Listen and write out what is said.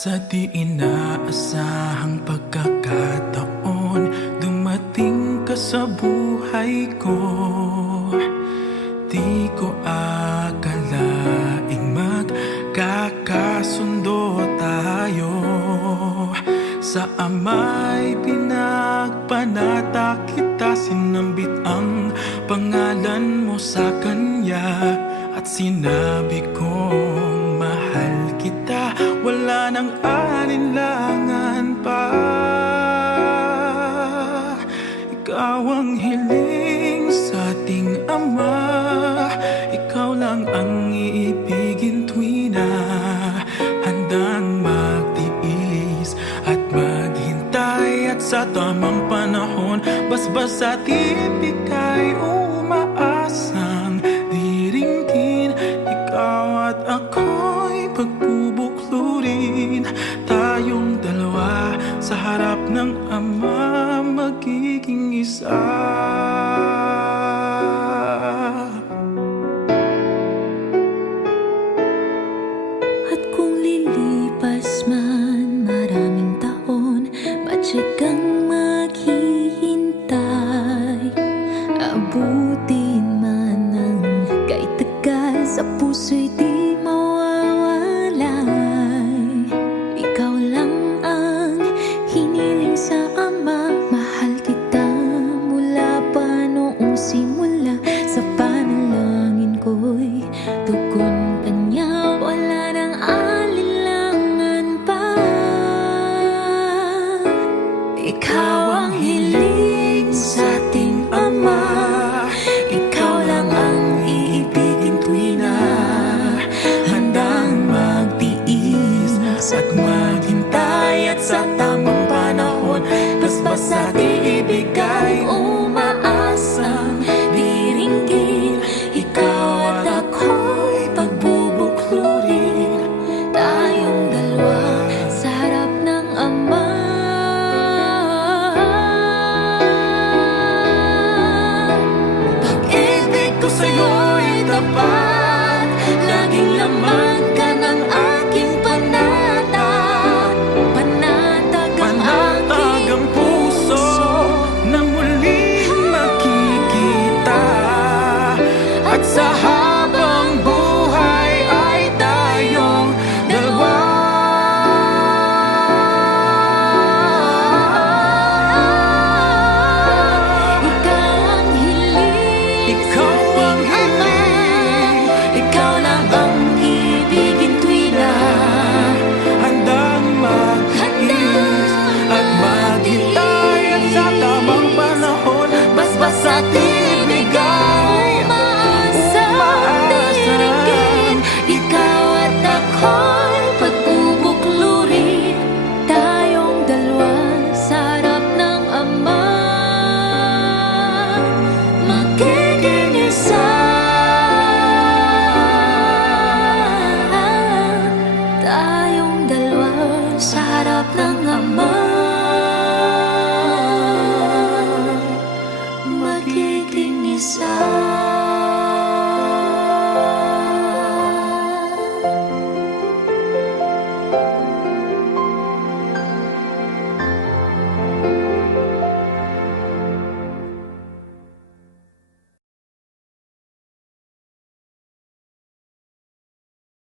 Sa di inaasahang pagkakataon, dumating ka sa buhay ko. Di ko akalaing magkakasundo tayo. Sa ama'y pinagpanata kita, sinambit ang pangalan mo sa kanya. At sinabi kong mahal kita, wala nang alinlangan pa. Ikaw ang hiling sa ating Ama, ikaw lang ang iibigin tuwi na handang magtiis at maghintay. At sa tamang panahon, basbas at ibigay, umaasang diringgin. Ikaw at ako'y pagbubuklurin, tayong dalawa sa harap ng Ama, magiging isa. At kung lilipas man maraming taon, matyagang maghihintay. Abutin man ang kay tagal, sa puso'y di mawawalay. Ikaw lang ang hiniling sa Ama, mahal kita mula pa noong simula. Sa panalangin ko'y tugon ka niya, wala nang alinlangan pa. Ikaw ang hiling sa ating Ama, ikaw lang ang iibigin tuwi na handang magtiis at maghintay. At sa tamang panahon, basbas at iibigay, umaasang diringgin. Ikaw at ako'y pagbubuklurin, tayong dalawa sa harap ng Ama. Pag-ibig ko sa'yo'y tapat, laging laman ka ng aking panata. Panatag ang Panatag ang puso na muling makikita. At sa habang buhay ay tayong dalawa. Ikaw ang hiling, Ikaw ang hiling, ikaw lang ang ibigin tuwi na handang mag-iis at maghintay. At sa tamang panahon, basbas at ibigay, umaasang diringgin. Ikaw at ako'y pagbubuklurin, tayong dalawa sa harap ng Ama, magiging isa. Tayong dalawa sa harap ng Ama.